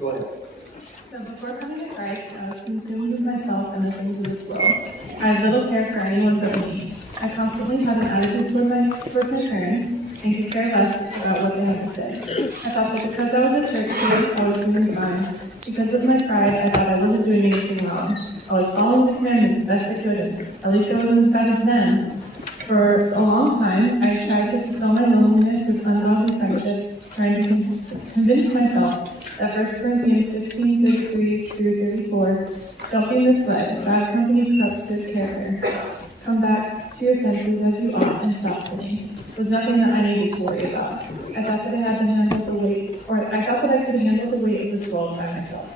Go ahead. So before coming to Christ, I was consumed with myself and the things of this world. I had little care for anyone but me. I constantly had an attitude towards my parents and could care less about what they had to say. I thought that because I was at church here, I was doing fine. Because of my pride, I thought I wasn't doing anything wrong. I was following the commandments the best I could, and at least I wasn't as bad as them. For a long time, I tried to fulfill my loneliness with ungodly friendships, trying to convince myself that 1 Corinthians 15:33-34, don't be misled, bad company corrupts good character. Come back to your senses as you ought and stop sinning. Was nothing that I needed to worry about. I thought that I could handle the weight of this world by myself.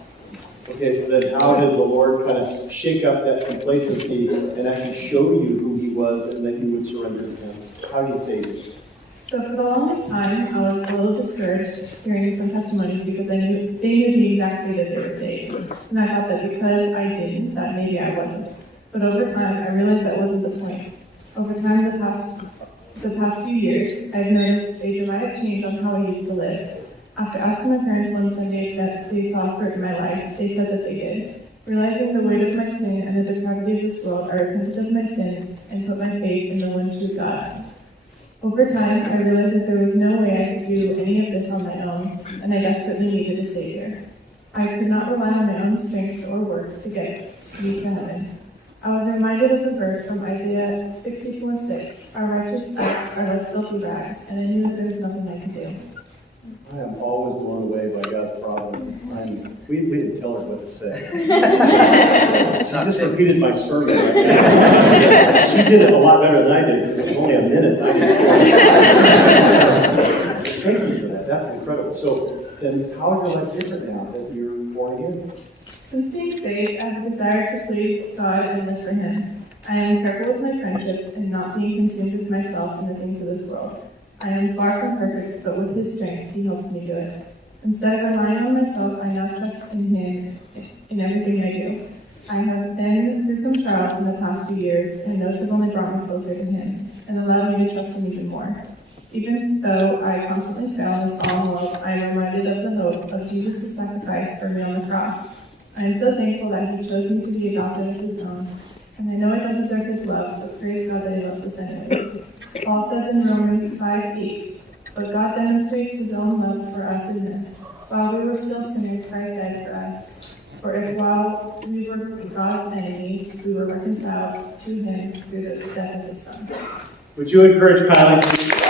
Okay, so then how did the Lord kind of shake up that complacency and actually show you who He was and that you would surrender to Him? How did He save you? So for the longest time, I was a little discouraged hearing some testimonies because they knew exactly that they were saved. And I thought that because I didn't, that maybe I wasn't. But over time, I realized that wasn't the point. Over time, the past few years, I've noticed a dramatic change on how I used to live. After asking my parents one Sunday that they saw fruit in my life, they said that they did. Realizing the weight of my sin and the depravity of this world, I repented of my sins and put my faith in the one true God. Over time, I realized that there was no way I could do any of this on my own, and I desperately needed a Savior. I could not rely on my own strengths or works to get me to heaven. I was reminded of the verse from Isaiah 64:6, our righteous acts are like filthy rags, and I knew that there was nothing I could do. I am always blown away by God's providence. We didn't tell her what to say. She just repeated my sermon right now. She did it a lot better than I did because it was only a minute. Thank you for that. That's incredible. So then how is your life different now that you're born again? Since being saved, I have a desire to please God and live for Him. I am careful with my friendships and not being consumed with myself and the things of this world. I am far from perfect, but with His strength, He helps me do it. Instead of relying on myself, I now trust in Him in everything I do. I have been through some trials in the past few years, and those have only brought me closer to Him and allowed me to trust Him even more. Even though I constantly fail in His fallen world, I am reminded of the hope of Jesus' sacrifice for me on the cross. I am so thankful that He chose me to be adopted as His own, and I know I don't deserve His love, but praise God that He loves us anyways. Paul says in Romans 5:8, but God demonstrates His own love for us in this: while we were still sinners, Christ died for us. For if while we were God's enemies, we were reconciled to Him through the death of His Son. Would you encourage Kylie?